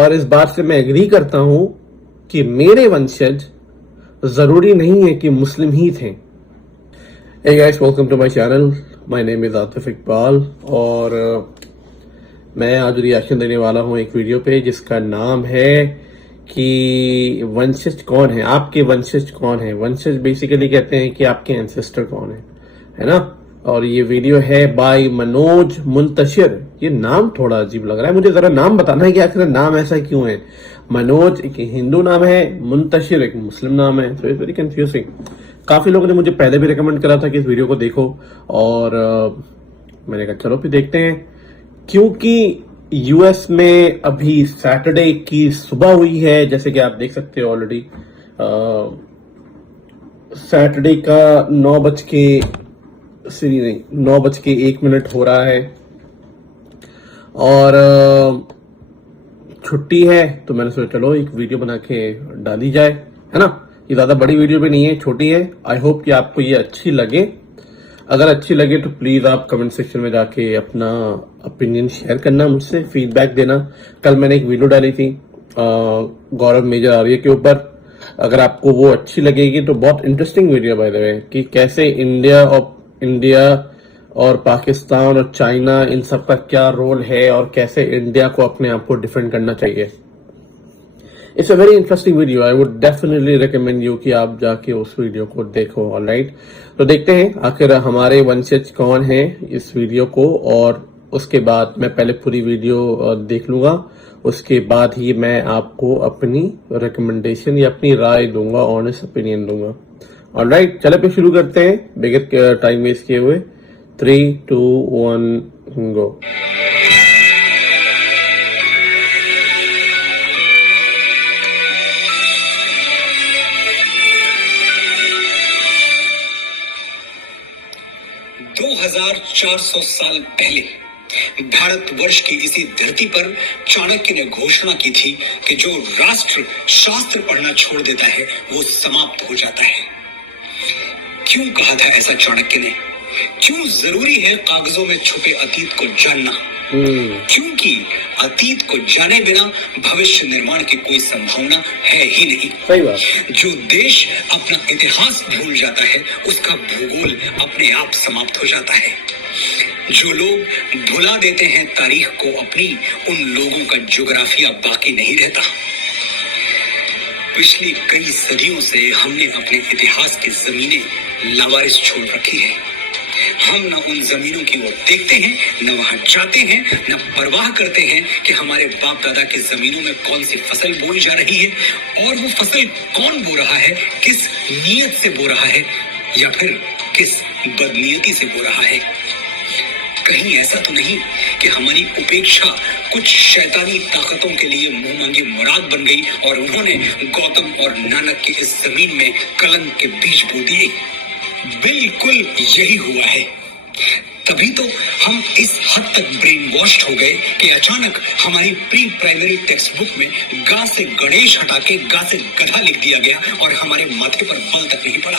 और इस बात से मैं एग्री करता हूं कि मेरे वंशज जरूरी नहीं है कि मुस्लिम ही थे। Hey guys, welcome to my channel. My name is Atif Iqbal और मैं आज रिएक्शन देने वाला हूं एक वीडियो पे जिसका नाम है कि वंशज कौन है, आपके वंशज कौन है। वंशज बेसिकली कहते हैं कि आपके एंसेस्टर कौन है ना। और ये वीडियो है बाय मनोज मुंतशिर। ये नाम थोड़ा अजीब लग रहा है मुझे, जरा नाम बताना है कि आखिर नाम ऐसा क्यों है। मनोज एक हिंदू नाम है, मुंतशिर एक मुस्लिम नाम है, तो इट्स वेरी कंफ्यूजिंग। काफी लोगों ने मुझे पहले भी रिकमेंड करा था कि इस वीडियो को देखो और मैंने कहा चलो फिर देखते हैं, क्योंकि यूएस में अभी सैटरडे की सुबह हुई है, जैसे कि आप देख सकते हो ऑलरेडी सैटरडे का 9:01 हो रहा है और छुट्टी है, तो मैंने सोचा चलो एक वीडियो बना के डाली जाए, है ना। ये ज्यादा बड़ी वीडियो भी नहीं है, छोटी है। आई होप कि आपको ये अच्छी लगे। अगर अच्छी लगे तो प्लीज आप कमेंट सेक्शन में जाके अपना ओपिनियन शेयर करना, मुझसे फीडबैक देना। कल मैंने एक वीडियो डाली थी गौरव मेजर आर्य के ऊपर, अगर आपको वो अच्छी लगेगी तो बहुत interesting video by the way, कि कैसे इंडिया और पाकिस्तान और चाइना इन सब का क्या रोल है और कैसे इंडिया को अपने आप को डिफेंड करना चाहिए। It's a very interesting video. I would definitely recommend you कि आप जाके उस वीडियो को देखो। ऑलराइट, तो देखते हैं आखिर हमारे वंशज कौन है इस वीडियो को, और उसके बाद मैं पहले पूरी वीडियो देख लूंगा, उसके बाद ही मैं आपको अपनी रिकमेंडेशन या अपनी राय दूंगा, ऑनेस्ट ओपिनियन दूंगा। ऑलराइट, चले पे शुरू करते हैं बगैर टाइम वेस्ट किए हुए। 3, 2, 1 गो। साल पहले भारतवर्ष की इसी धरती पर चाणक्य ने घोषणा की थी कि जो राष्ट्र शास्त्र पढ़ना छोड़ देता है वो समाप्त हो जाता है। क्यों कहा था ऐसा चाणक्य ने? क्यों जरूरी है कागजों में छुपे अतीत को जानना? क्योंकि अतीत को जाने बिना भविष्य निर्माण की कोई संभावना है ही नहीं। सही बात। जो देश अपना इतिहास भूल जाता है उसका भूगोल अपने आप समाप्त हो जाता है। जो लोग भुला देते हैं तारीख को अपनी, उन लोगों का ज्योग्राफिया बाकी नहीं रहता। पिछली कई सदियों से हमने अपने इतिहास की जमीनें लावारिस छोड़ रखी है। हम न उन जमीनों की ओर देखते हैं, न वहां जाते हैं, न परवाह करते हैं कि हमारे बाप दादा की जमीनों में कौन सी फसल बोई जा रही है और वो फसल कौन बो रहा है, किस नीयत से बो रहा है या फिर किस बदनीयती से बो रहा है। कहीं ऐसा तो नहीं कि हमारी उपेक्षा कुछ शैतानी ताकतों के लिए मुंह मांगी मुराद बन गई और उन्होंने गौतम और नानक की इस जमीन में कलंक के बीज बो दिए। बिल्कुल यही हुआ है। तभी तो हम इस हद तक ब्रेन वॉश्ड हो गए कि अचानक हमारी प्री प्राइमरी टेक्स्ट बुक में गा से गणेश हटा के गा से गधा लिख दिया गया और हमारे माथे पर बल तक नहीं पड़ा।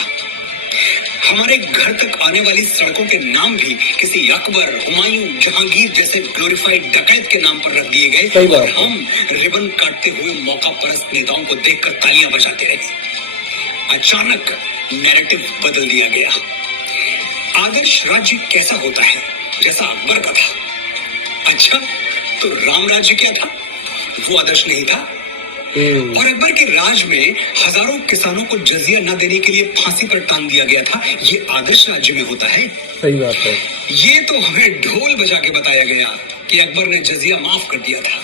हमारे घर तक आने वाली सड़कों के नाम भी किसी अकबर, हुमायूं, जहांगीर जैसे ग्लोरीफाइड डकैत के नाम पर रख दिए गए और हम रिबन काटते हुए मौका परस्त नेताओं को देखकर तालियां बजाते रहे। अचानक नैरेटिव बदल दिया गया। आदर्श राज्य कैसा होता है? जैसा अकबर का था। अच्छा, तो राम राज्य क्या था? वो आदर्श नहीं था। और अकबर के राज में हजारों किसानों को जजिया न देने के लिए फांसी पर टांग दिया गया था। ये आदर्श राज्य में होता है? सही बात है। ये तो हमें ढोल बजा के बताया गया कि अकबर ने जजिया माफ कर दिया था,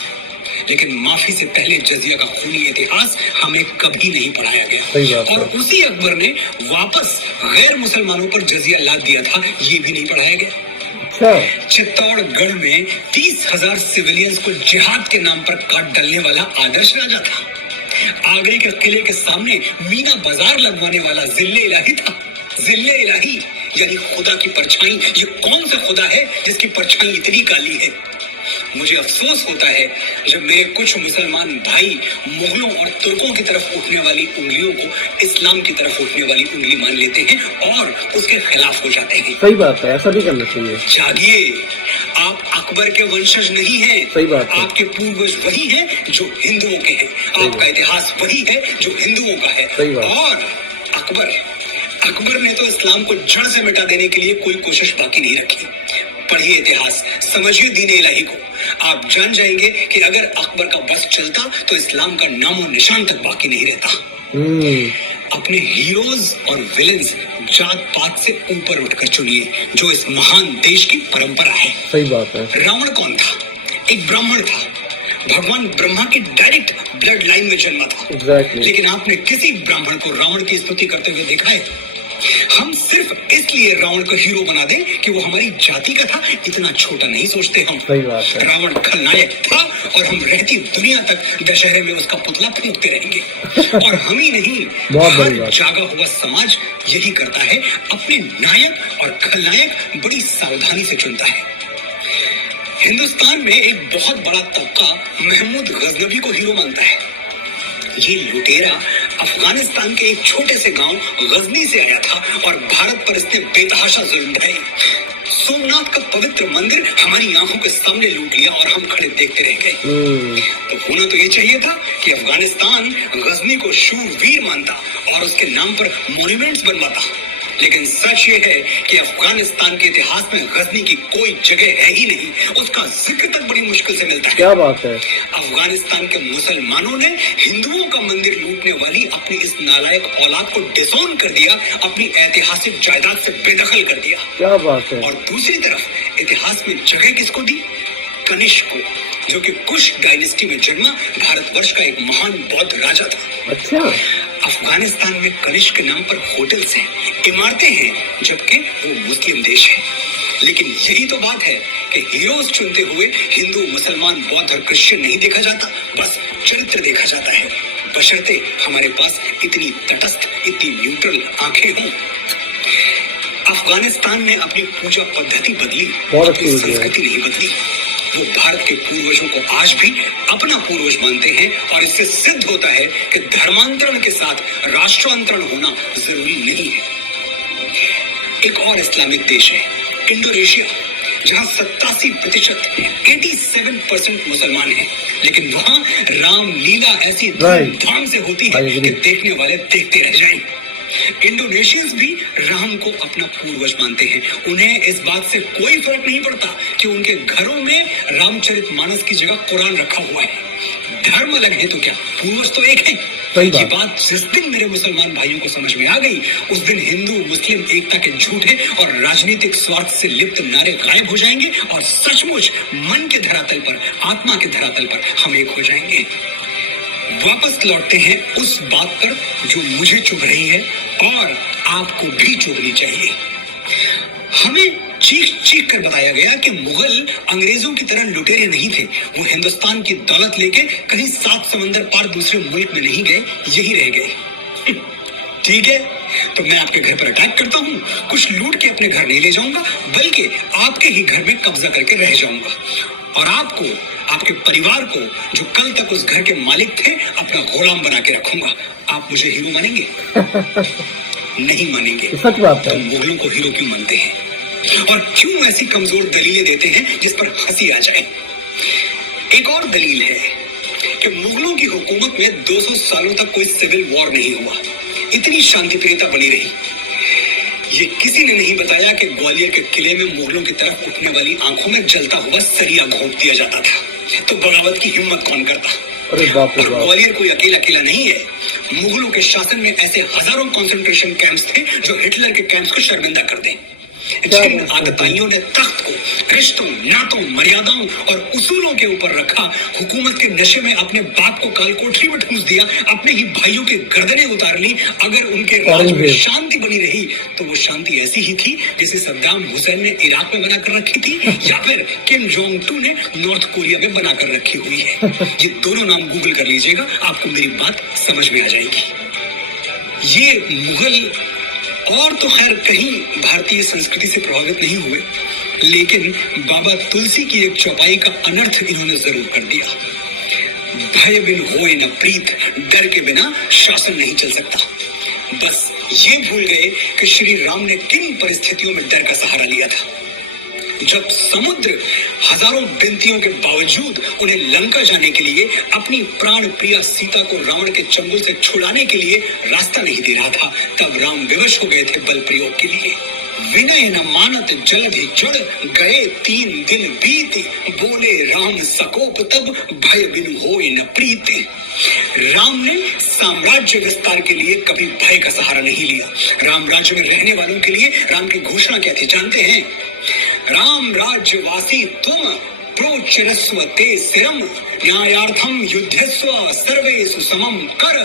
लेकिन माफी से पहले जजिया का खूनी इतिहास हमें कभी नहीं पढ़ाया गया। और उसी अकबर ने वापस गैर मुसलमानों पर जजिया लाद दिया था, ये भी नहीं पढ़ाया गया। चित्तौड़गढ़ में 30,000 सिविलियंस को जिहाद के नाम पर काट डालने वाला आदर्श राजा था। आगरे के किले के सामने मीना बाजार लगवाने वाला जिल्ले इलाही था। जिल्ले इलाही यानी खुदा की परछाई। ये कौन सा खुदा है जिसकी परछाई इतनी काली है? मुझे अफसोस होता है जब मेरे कुछ मुसलमान भाई मुगलों और तुर्कों की तरफ उठने वाली उंगलियों को इस्लाम की तरफ उठने वाली उंगली मान लेते हैं और उसके खिलाफ हो जाते हैं। सही बात है, ऐसा भी करना चाहिए। जागिए, आप अकबर के वंशज नहीं है। सही बात है। आपके पूर्वज वही हैं जो हिंदुओं के हैं, आपका इतिहास वही है जो हिंदुओं का है। सही बात। और अकबर ने तो इस्लाम को जड़ से मिटा देने के लिए कोई कोशिश बाकी नहीं रखी। पढ़िए इतिहास, समझिए दीन इलाही को, आप जान जाएंगे कि अगर अकबर का बस चलता तो इस्लाम का नामो निशान तक बाकी नहीं रहता। अपने हीरोज और विलेंस जात पात से ऊपर उठकर चुनिए, जो इस महान देश की परंपरा है। सही बात है। रावण कौन था? एक ब्राह्मण था, भगवान ब्रह्मा की डायरेक्ट ब्लड लाइन में जन्मा था। Exactly. लेकिन आपने किसी ब्राह्मण को रावण की स्तुति करते हुए देखा है? हम सिर्फ इसलिए रावण को हीरो बना दें कि वो हमारी जाति का था, इतना छोटा नहीं सोचते हम। सही बात है। रावण खलनायक था और हम रहती दुनिया तक दशहरे में उसका पुतला फूंकते रहेंगे। और हम ही नहीं, बहुत बड़ी हर बात। जागा हुआ समाज यही करता है, अपने नायक और खलनायक बड़ी सावधानी से चुनता है। हिंदुस्तान में एक बहुत बड़ा तबका महमूद गजनवी को हीरो मानता है। ये लुटेरा अफगानिस्तान के एक छोटे से गांव गजनी से आया था और भारत पर इसने बेतहाशा जुल्म ढाए। सोमनाथ का पवित्र मंदिर हमारी आंखों के सामने लूट लिया और हम खड़े देखते रह गए। तो होना तो ये चाहिए था कि अफगानिस्तान गजनी को शूरवीर मानता और उसके नाम पर मॉन्यूमेंट्स बनवाता। लेकिन सच ये है कि अफगानिस्तान के इतिहास में गजनी की कोई जगह है ही नहीं, उसका जिक्र तक बड़ी मुश्किल से मिलता है। क्या बात है। अफगानिस्तान के मुसलमानों ने हिंदुओं का मंदिर लूटने वाली अपनी इस नालायक औलाद को डिसोन कर दिया, अपनी ऐतिहासिक जायदाद से बेदखल कर दिया। क्या बात है। और दूसरी तरफ इतिहास में जगह किसको दी? कनिष्क को, जो कि कुश डायनेस्टी में जन्मा भारतवर्ष का एक महान बौद्ध राजा था। अच्छा। अफगानिस्तान में कनिष्क के नाम पर होटल्स हैं, इमारतें हैं, जबकि वो मुस्लिम देश है। लेकिन यही तो बात है कि हीरोज चुनते हुए हिंदू, मुसलमान, बौद्ध और क्रिश्चियन नहीं देखा जाता, बस चरित्र देखा जाता है, बशर्ते हमारे पास इतनी तटस्थ, इतनी न्यूट्रल आंखें हों। अफगानिस्तान ने अपनी पूजा पद्धति बदली, अपनी संस्कृति नहीं बदली। वो भारत के पूर्वजों को आज भी अपना पूर्वज मानते हैं और इससे सिद्ध होता है कि धर्मांतरण के साथ राष्ट्रांतरण होना जरूरी नहीं है। एक और इस्लामिक देश है इंडोनेशिया, जहां 87% 87% मुसलमान हैं, लेकिन वहां रामलीला ऐसी धूमधाम से होती है कि देखने वाले देखते रह जाएं। इंडोनेशियंस भी राम को अपना पूर्वज मानते हैं। उन्हें इस बात से कोई फर्क नहीं पड़ता कि उनके घरों में रामचरितमानस की जगह कुरान रखा हुआ है। धर्म अलग है तो क्या, पूर्वज तो एक है। ये बात जिस दिन मेरे मुसलमान भाइयों को समझ में आ गई, उस दिन हिंदू मुस्लिम एकता के झूठे और राजनीतिक स्वार्थ से लिप्त नारे गायब हो जाएंगे और सचमुच मन के धरातल पर, आत्मा के धरातल पर हम एक हो जाएंगे। वापस लौटते हैं उस बात पर जो मुझे चुभ रही है और आपको भी चुभनी चाहिए। हमें चीख चीख कर बताया गया कि मुगल अंग्रेजों की तरह लुटेरे नहीं थे, वो हिंदुस्तान की दौलत लेके कहीं 7 समंदर पार दूसरे मुल्क में नहीं गए, यही रह गए। ठीक है, तो मैं आपके घर पर अटैक करता हूँ, कुछ लूट के अपने घर नहीं ले जाऊंगा, बल्कि आपके ही घर में कब्जा करके रह जाऊंगा और आपको, आपके परिवार को, जो कल तक उस घर के मालिक थे, अपना गुलाम बना के रखूंगा। आप मुझे हीरो मानेंगे? नहीं मानेंगे। सच बात है। तो मुगलों को हीरो क्यों मानते हैं और क्यों ऐसी कमजोर दलीलें देते हैं जिस पर हंसी आ जाए? एक और दलील है कि मुगलों की हुकूमत में 200 सालों तक कोई सिविल वॉर नहीं हुआ, इतनी शांति प्रियता बनी रही। ये किसी ने नहीं बताया कि ग्वालियर के किले में मुगलों की तरफ उठने वाली आंखों में जलता हुआ सरिया घोंप दिया जाता था। तो बगावत की हिम्मत कौन करता? अरे बाप रे और बाप। ग्वालियर कोई अकेला किला नहीं है। मुगलों के शासन में ऐसे हजारों कंसंट्रेशन कैंप्स थे जो हिटलर के कैंप्स को शर्मिंदा कर दें। जिन आगताइयों ने तख्त को रिश्तों, नातों, मर्यादाओं और उसूलों के ऊपर रखा, हुकूमत के नशे में अपने बाप को काल कोठरी में ठूंस दिया, अपने ही भाइयों के गर्दनें उतार ली, अगर उनके राज में शांति बनी रही तो वो शांति ऐसी ही थी जैसे सद्दाम हुसैन ने इराक में बनाकर रखी थी या फिर किम जोंग टू ने नॉर्थ कोरिया में बनाकर रखी हुई है। ये दोनों नाम गूगल कर लीजिएगा, आपको मेरी बात समझ में आ जाएगी। ये मुगल और तो खैर कहीं भारतीय संस्कृति से प्रभावित नहीं हुए, लेकिन बाबा तुलसी की एक चौपाई का अनर्थ इन्होंने जरूर कर दिया। भय बिन होए न प्रीत, डर के बिना शासन नहीं चल सकता। बस ये भूल गए कि श्री राम ने किन परिस्थितियों में डर का सहारा लिया था। जब समुद्र हजारों विनतियों के बावजूद उन्हें लंका जाने के लिए अपनी प्राण प्रिया सीता को रावण के चंगुल से छुड़ाने के लिए रास्ता नहीं दे रहा था, तब राम विवश हो गए थे बल प्रयोग के लिए। विनय न मानत जल्द जड़ गए 3 दिन बीते, बोले राम सकोप तब भय बिन होए न प्रीति। राम ने साम्राज्य विस्तार के लिए कभी भय का सहारा नहीं लिया। राम राज्य में रहने वालों के लिए राम की घोषणा क्या थी जानते हैं? राम राज्यवासी तुम प्रोचिरस्व ते सिरम न्यायार्थम युद्धस्व सर्वेषु समम कर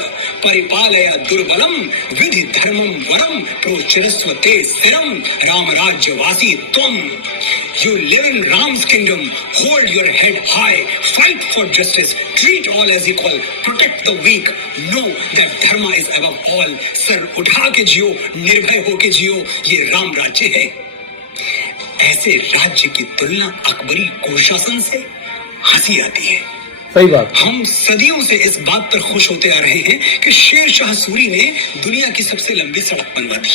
परिपालय दुर्बलम विधि धर्मम वरम प्रोचिरस्व ते सिरम राम राज्यवासी तुम। You live in Ram's kingdom. Hold your head high. Fight for justice. Treat all as equal. Protect the weak. Know that dharma is above all. Sir उठा के जियो, निर्भय होके जियो, ये राम राज्य है। ऐसे राज्य की तुलना अकबरी कुशासन से हंसी आती है। सही बात। हम सदियों से इस बात पर खुश होते आ रहे हैं कि शेर शाह सूरी ने दुनिया की सबसे लंबी सड़क बनवा दी,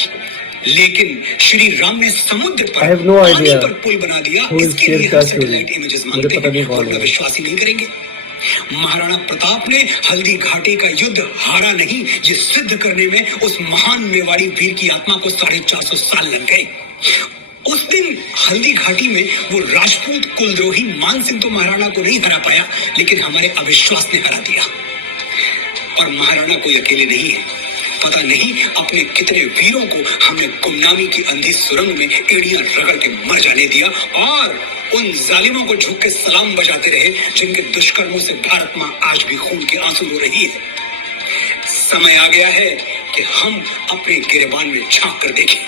लेकिन श्री राम ने समुद्र पर पानी पर पुल बना दिया। इसके लिए हम सैटेलाइट इमेजेस मांगते हैं और लोग विश्वास ही नहीं करेंगे। महाराणा प्रताप ने हल्दी घाटी का युद्ध हारा नहीं, ये सिद्ध करने में उस महान मेवाड़ी वीर की आत्मा को 450 साल लग गए। उस दिन हल्दी घाटी में वो राजपूत कुलद्रोही मान सिंह तो महाराणा को नहीं हरा पाया, लेकिन हमारे अविश्वास ने हरा दिया। और महाराणा कोई अकेले नहीं है। पता नहीं अपने कितने वीरों को हमने गुमनामी की अंधी सुरंग में एड़ियां रगड़ के मर जाने दिया, और उन जालिमों को झुक के सलाम बजाते रहे जिनके दुष्कर्मों से भारत मां आज भी खून के आंसू रो रही है। समय आ गया है कि हम अपने गिरबान में झांक कर देखें।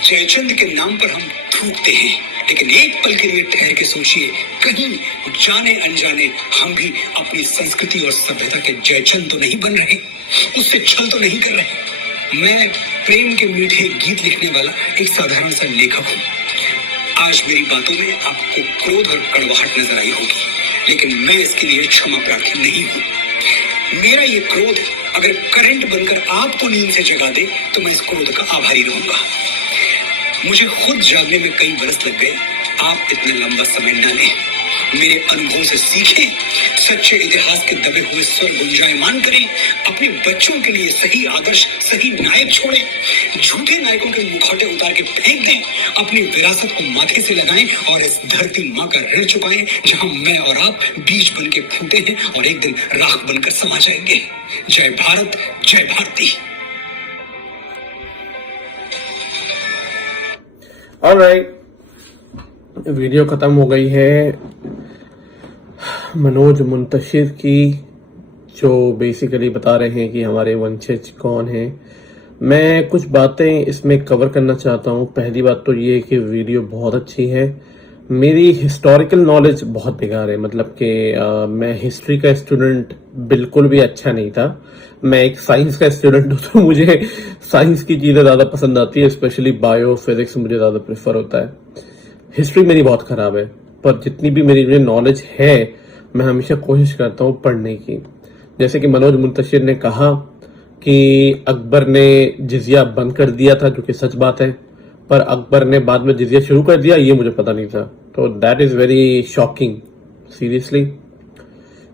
जयचंद के नाम पर हम थूकते हैं, लेकिन एक पल के लिए ठहर के सोचिए, कहीं जाने अनजाने हम भी अपनी संस्कृति और सभ्यता के जयचंद तो नहीं बन रहे, उससे छल तो नहीं कर रहे। मैं प्रेम के मीठे गीत लिखने वाला एक साधारण सा लेखक हूँ। आज मेरी बातों में आपको क्रोध और कड़वाहट नजर आई होगी, लेकिन मैं इसके लिए क्षमा प्रार्थी नहीं हूँ। मेरा ये क्रोध अगर करंट बनकर आपको नींद से जगा दे तो मैं इस क्रोध का आभारी रहूंगा। मुझे खुद जागने में कई बरस लग गए, आप इतना लंबा समय न लें। मेरे अनुभव से सीखें, सच्चे इतिहास के दबे हुए स्वर गुंजायमान करें, अपने बच्चों के लिए सही आदर्श, सही नायक छोड़ें, झूठे नायकों के मुखौटे उतार के फेंक दें, अपनी विरासत को माथे से लगाएं और इस धरती माँ का ऋण चुकाएं जहां मैं और आप बीज बन के फूटे हैं और एक दिन राख बनकर समा जाएंगे। जय भारत, जय भारती। ऑलराइट, वीडियो खत्म हो गई है मनोज मुंतशिर की, जो बेसिकली बता रहे हैं कि हमारे वंशज कौन हैं। मैं कुछ बातें इसमें कवर करना चाहता हूं। पहली बात तो ये कि वीडियो बहुत अच्छी है। मेरी हिस्टोरिकल नॉलेज बहुत बेकार है, मतलब कि मैं हिस्ट्री का स्टूडेंट बिल्कुल भी अच्छा नहीं था। मैं एक साइंस का स्टूडेंट हूँ, तो मुझे साइंस की चीज़ें ज़्यादा पसंद आती है, स्पेशली बायो फिजिक्स मुझे ज़्यादा प्रेफर होता है। हिस्ट्री मेरी बहुत ख़राब है, पर जितनी भी मेरी नॉलेज है मैं हमेशा कोशिश करता हूँ पढ़ने की। जैसे कि मनोज मुंतशिर ने कहा कि अकबर ने जिजिया बंद कर दिया था, जो कि सच बात है, पर अकबर ने बाद में जिजिया शुरू कर दिया, ये मुझे पता नहीं था। तो that is very shocking, seriously.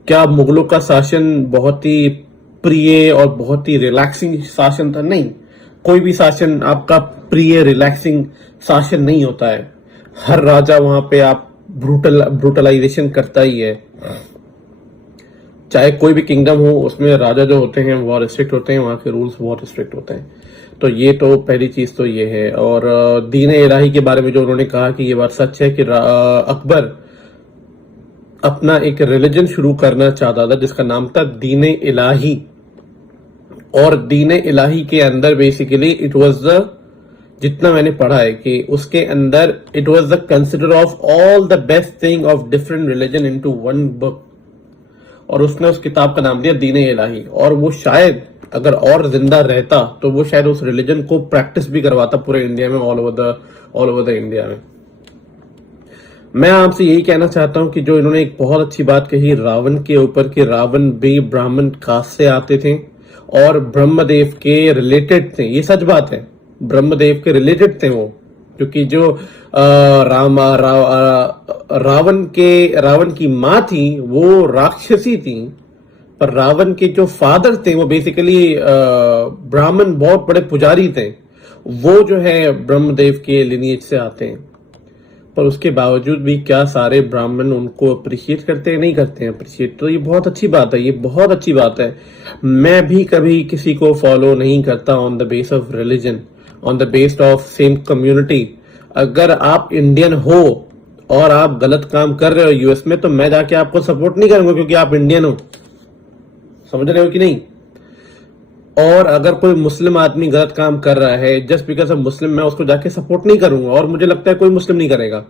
क्या मुगलों का शासन बहुत ही प्रिय और बहुत ही रिलैक्सिंग शासन था? नहीं, कोई भी शासन आपका प्रिय रिलैक्सिंग शासन नहीं होता है। हर राजा वहां पे आप ब्रूटलाइजेशन करता ही है। चाहे कोई भी किंगडम हो, उसमें राजा जो होते हैं बहुत स्ट्रिक्ट होते हैं, वहां के रूल्स बहुत स्ट्रिक्ट होते हैं। तो ये तो पहली चीज तो ये है। और दीन इलाही के बारे में जो उन्होंने कहा कि ये बात सच है कि अकबर अपना एक रिलीजन शुरू करना चाहता था जिसका नाम था दीन इलाही। और दीन इलाही के अंदर बेसिकली इट वाज द, जितना मैंने पढ़ा है कि उसके अंदर it was the consider of all the best thing of different religion into one book, और उसने उस किताब का नाम दिया दीन इलाही। और वो शायद अगर और जिंदा रहता तो वो शायद उस रिलीजन को प्रैक्टिस भी करवाता पूरे इंडिया में, ऑल ओवर द इंडिया में। मैं आपसे यही कहना चाहता हूं कि जो इन्होंने एक बहुत अच्छी बात कही रावण के ऊपर, कि रावण भी ब्राह्मण कास्ट से आते थे और ब्रह्मदेव के रिलेटेड थे, ये सच बात है, ब्रह्मदेव के रिलेटेड थे वो, क्योंकि जो रावण की माँ थी वो राक्षसी थी, पर रावण के जो फादर थे वो बेसिकली ब्राह्मण, बहुत बड़े पुजारी थे। वो जो है ब्रह्मदेव के लिनिएज से आते हैं, पर उसके बावजूद भी क्या सारे ब्राह्मण उनको अप्रिशिएट करते हैं? नहीं करते हैं अप्रिशिएट। तो ये बहुत अच्छी बात है, ये बहुत अच्छी बात है। मैं भी कभी किसी को फॉलो नहीं करता on the base of religion, on the base of same community. अगर आप इंडियन हो और आप गलत काम कर रहे हो यूएस में, तो मैं जाके आपको सपोर्ट नहीं करूंगा क्योंकि आप इंडियन हो। समझ रहे हो कि नहीं? और अगर कोई मुस्लिम आदमी गलत काम कर रहा है जस्ट बिकॉज ऑफ मुस्लिम, मैं उसको जाके सपोर्ट नहीं करूंगा। और मुझे लगता है कोई मुस्लिम नहीं करेगा,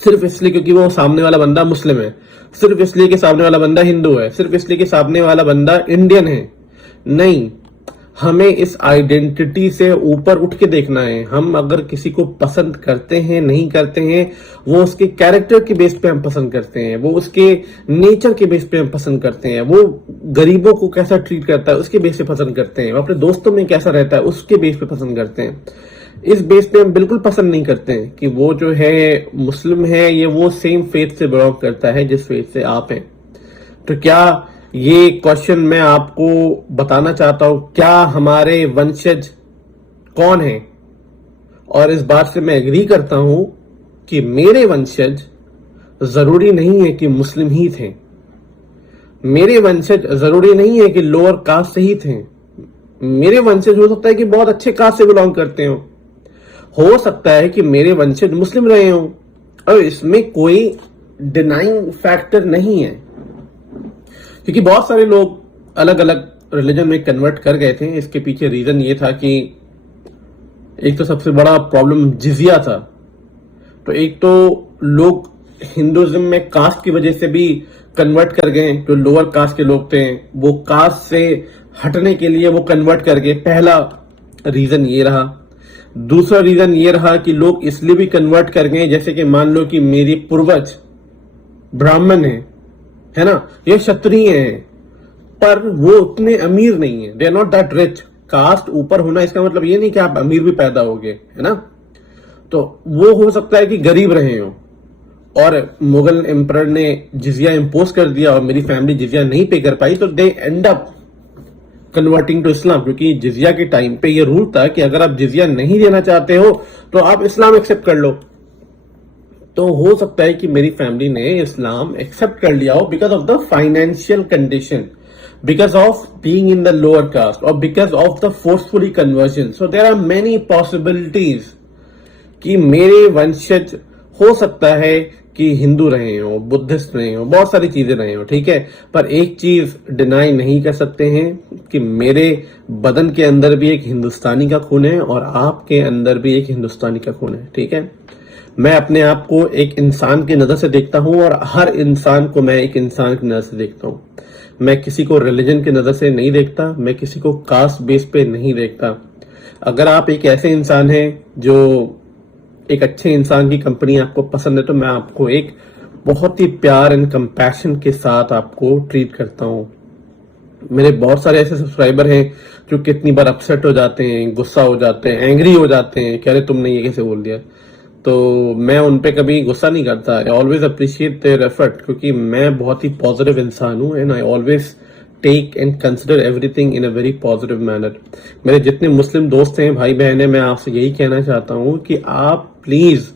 सिर्फ इसलिए क्योंकि वो सामने वाला बंदा मुस्लिम है, सिर्फ इसलिए कि सामने वाला बंदा हिंदू है, सिर्फ इसलिए कि सामने वाला बंदा इंडियन है। नहीं, हमें इस आइडेंटिटी से ऊपर उठ के देखना है। हम अगर किसी को पसंद करते हैं, नहीं करते हैं, वो उसके कैरेक्टर के बेस पे हम पसंद करते हैं, वो उसके नेचर के बेस पे हम पसंद करते हैं, वो गरीबों को कैसा ट्रीट करता है उसके बेस पे पसंद करते हैं, वो अपने दोस्तों में कैसा रहता है उसके बेस पे पसंद करते हैं। इस बेस पे हम बिल्कुल पसंद नहीं करते हैं कि वो जो है मुस्लिम है, ये वो सेम फेथ से बिलोंग करता है जिस फेथ से आप हैं। तो क्या ये क्वेश्चन मैं आपको बताना चाहता हूं, क्या हमारे वंशज कौन है? और इस बात से मैं एग्री करता हूं कि मेरे वंशज जरूरी नहीं है कि मुस्लिम ही थे, मेरे वंशज जरूरी नहीं है कि लोअर कास्ट से ही थे, मेरे वंशज हो सकता है कि बहुत अच्छे कास्ट से बिलोंग करते हो सकता है कि मेरे वंशज मुस्लिम रहे हों, और इसमें कोई डिनाइंग फैक्टर नहीं है। क्योंकि बहुत सारे लोग अलग अलग रिलीजन में कन्वर्ट कर गए थे। इसके पीछे रीजन ये था कि एक तो सबसे बड़ा प्रॉब्लम जिजिया था, तो एक तो लोग हिंदुइज्म में कास्ट की वजह से भी कन्वर्ट कर गए। जो लोअर कास्ट के लोग थे वो कास्ट से हटने के लिए वो कन्वर्ट कर गए, पहला रीजन ये रहा। दूसरा रीजन ये रहा कि लोग इसलिए भी कन्वर्ट कर गए, जैसे कि मान लो कि मेरी पूर्वज ब्राह्मण है ना, ये क्षत्रिय हैं, पर वो उतने अमीर नहीं है, they are not that rich. Caste ऊपर होना इसका मतलब ये नहीं कि आप अमीर भी पैदा होगे, है ना। तो वो हो सकता है कि गरीब रहे हो, और मुगल एम्परर ने जिजिया इंपोज कर दिया और मेरी फैमिली जिजिया नहीं पे कर पाई, तो दे and up converting to Islam. क्योंकि जिजिया के टाइम पे ये रूल था कि अगर आप जिजिया नहीं देना चाहते हो तो आप इस्लाम एक्सेप्ट कर लो। तो हो सकता है कि मेरी फैमिली ने इस्लाम एक्सेप्ट कर लिया हो because of the financial condition, because of being in the lower caste or because of the forcefully conversion. So there are many possibilities कि मेरे वंशज हो सकता है कि हिंदू रहे हो, बुद्धिस्ट रहे हो, बहुत सारी चीजें रहे हो, ठीक है। पर एक चीज डिनाई नहीं कर सकते हैं कि मेरे बदन के अंदर भी एक हिंदुस्तानी का खून है और आपके अंदर भी एक हिंदुस्तानी का खून है, ठीक है। मैं अपने आप को एक इंसान की नजर से देखता हूं और हर इंसान को मैं एक इंसान की नजर से देखता हूं। मैं किसी को रिलीजन की नजर से नहीं देखता, मैं किसी को कास्ट बेस पे नहीं देखता। अगर आप एक ऐसे इंसान हैं जो एक अच्छे इंसान की कंपनी आपको पसंद है, तो मैं आपको एक बहुत ही प्यार एंड कंपैशन के साथ आपको ट्रीट करता हूं। मेरे बहुत सारे ऐसे सब्सक्राइबर हैं जो कितनी बार अपसेट हो जाते हैं, गुस्सा हो जाते हैं, एंग्री हो जाते हैं कि अरे तुमने ये कैसे बोल दिया। तो मैं उन पे कभी गुस्सा नहीं करता, I always appreciate their effort, क्योंकि मैं बहुत ही पॉजिटिव इंसान हूं and I always take and consider everything in a very positive manner. मेरे जितने मुस्लिम दोस्त हैं, भाई बहन हैं, मैं आपसे यही कहना चाहता हूं कि आप प्लीज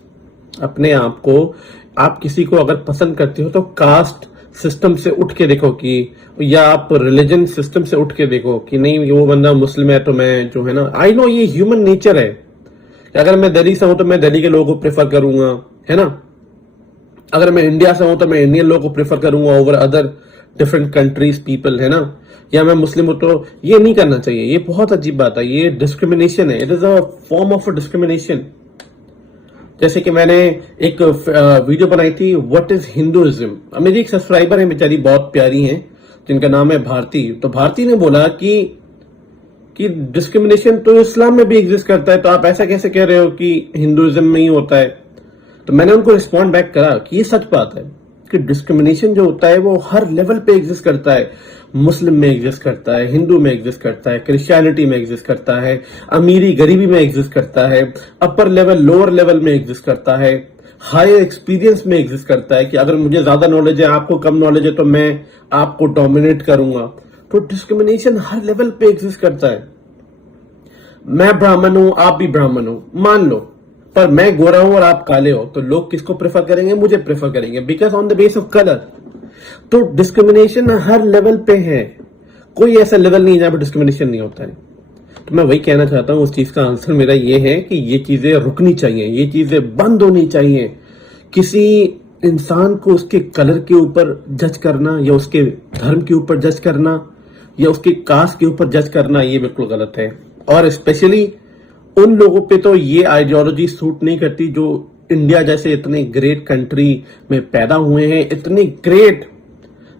अपने आप को, आप किसी को अगर पसंद करते हो तो कास्ट सिस्टम से उठ के देखो कि, या आप रिलीजन सिस्टम से उठ के देखो कि नहीं वो बंदा मुस्लिम है तो मैं जो है ना, आई नो ये ह्यूमन नेचर है। अगर मैं दिल्ली से हूं तो मैं दिल्ली के लोगों को प्रेफर करूंगा, है ना। अगर मैं इंडिया से हूं तो मैं इंडियन लोगों को प्रेफर करूंगा over other different countries people, है ना। या मैं मुस्लिम हूं तो ये नहीं करना चाहिए, ये बहुत अजीब बात है, ये डिस्क्रिमिनेशन है, it is a form of discrimination. जैसे कि मैंने एक वीडियो बनाई थी व्हाट इज हिंदुइज्म। मेरी एक सब्सक्राइबर है, बेचारी बहुत प्यारी है, जिनका नाम है भारती। तो भारती ने बोला कि डिस्क्रिमिनेशन तो इस्लाम में भी एग्जिस्ट करता है, तो आप ऐसा कैसे कह रहे हो कि हिंदुइज्म में ही होता है। तो मैंने उनको रिस्पॉन्ड बैक करा कि ये सच बात है। कि डिस्क्रिमिनेशन जो होता है वो हर लेवल पे एग्जिस्ट करता है। मुस्लिम में एग्जिस्ट करता है, हिंदू में एग्जिस्ट करता है, क्रिश्चियनिटी में एग्जिस्ट करता है, अमीरी गरीबी में एग्जिस्ट करता है, अपर लेवल लोअर लेवल में एग्जिस्ट करता है, हायर एक्सपीरियंस में एग्जिस्ट करता है कि अगर मुझे ज्यादा नॉलेज है, आपको कम नॉलेज है, तो मैं आपको डोमिनेट करूंगा। तो डिस्क्रिमिनेशन हर लेवल पे एग्जिस्ट करता है। मैं ब्राह्मण हूं, आप भी ब्राह्मण हो, मान लो, पर मैं गोरा हूं और आप काले हो, तो लोग किसको प्रेफर करेंगे? मुझे प्रेफर करेंगे, because on the base of colour. तो डिस्क्रिमिनेशन हर लेवल पे है, कोई ऐसा लेवल नहीं है जहां पर डिस्क्रिमिनेशन नहीं होता है। तो मैं वही कहना चाहता हूं, उस चीज का आंसर मेरा ये है कि ये चीजें रुकनी चाहिए, ये चीजें बंद होनी चाहिए। किसी इंसान को उसके कलर के ऊपर जज करना, या उसके धर्म के ऊपर जज करना, या उसके कास्ट के ऊपर जज करना, ये बिल्कुल गलत है। और स्पेशली उन लोगों पे तो ये आइडियोलॉजी सूट नहीं करती जो इंडिया जैसे इतने ग्रेट कंट्री में पैदा हुए हैं, इतने ग्रेट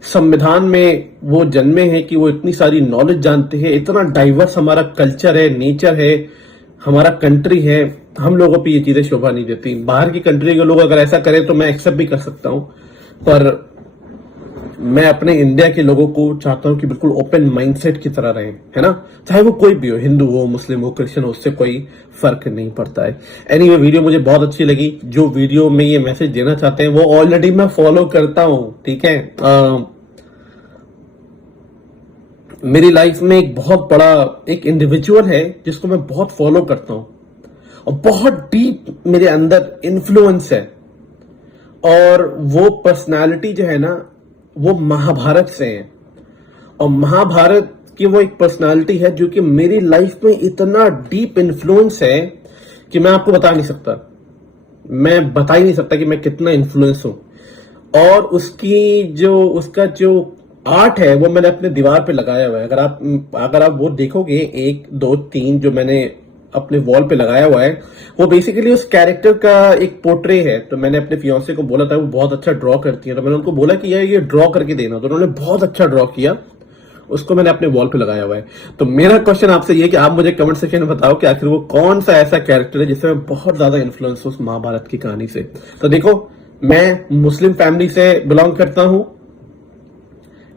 संविधान में वो जन्मे हैं कि वो इतनी सारी नॉलेज जानते हैं, इतना डाइवर्स हमारा कल्चर है, नेचर है, हमारा कंट्री है। हम लोगों पे ये चीजें शोभा नहीं देती। बाहर की कंट्री के लोग अगर ऐसा करें तो मैं एक्सेप्ट भी कर सकता हूं, पर मैं अपने इंडिया के लोगों को चाहता हूं कि बिल्कुल ओपन माइंडसेट की तरह रहें, है ना। चाहे वो कोई भी हो, हिंदू हो, मुस्लिम हो, क्रिश्चियन हो, उससे कोई फर्क नहीं पड़ता है। एनीवे, वीडियो मुझे बहुत अच्छी लगी। जो वीडियो में ये मैसेज देना चाहते हैं वो ऑलरेडी मैं फॉलो करता हूं, ठीक है। मेरी लाइफ में एक बहुत बड़ा एक इंडिविजुअल है जिसको मैं बहुत फॉलो करता हूं, और बहुत डीप मेरे अंदर इन्फ्लुएंस है, और वो पर्सनालिटी जो है ना, वो महाभारत से है। और महाभारत की वो एक पर्सनालिटी है जो कि मेरी लाइफ में इतना डीप इन्फ्लुएंस है कि मैं आपको बता नहीं सकता, मैं बता ही नहीं सकता कि मैं कितना इन्फ्लुएंस हूं। और उसका जो आर्ट है वो मैंने अपने दीवार पे लगाया हुआ है। अगर आप वो देखोगे, 1 2 3 जो मैंने अपने वॉल पे लगाया हुआ है, वो बेसिकली उस कैरेक्टर का एक पोर्ट्रे है। तो मैंने अपने फियांसे को बोला था, वो बहुत अच्छा ड्रॉ करती है, तो मैंने उनको बोला कि यार ये ड्रॉ करके देना, तो उन्होंने बहुत अच्छा ड्रॉ किया, उसको मैंने अपने वॉल पे लगाया हुआ है। तो मेरा क्वेश्चन आपसे ये है कि आप मुझे कमेंट सेक्शन में बताओ कि आखिर वो कौन सा ऐसा कैरेक्टर है जिससे मैं बहुत ज्यादा इन्फ्लुएंस हूं उस महाभारत की कहानी से। तो देखो, मैं मुस्लिम फैमिली से बिलोंग करता हूं,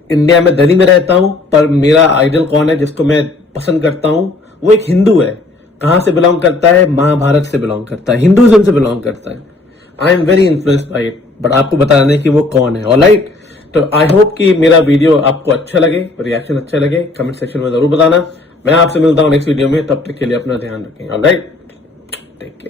इंडिया में दिल्ली में रहता हूं, पर मेरा आइडल कौन है जिसको मैं पसंद करता हूं? वो एक हिंदू है। कहां से बिलोंग करता है? महाभारत से बिलोंग करता है, हिंदुइज्म से बिलोंग करता है। I am very influenced by it, but आपको बताने की वो कौन है। ऑलराइट, तो आई होप कि मेरा वीडियो आपको अच्छा लगे, रिएक्शन अच्छा लगे, कमेंट सेक्शन में जरूर बताना। मैं आपसे मिलता हूं नेक्स्ट वीडियो में, तब तक के लिए अपना ध्यान रखें। Alright, take care.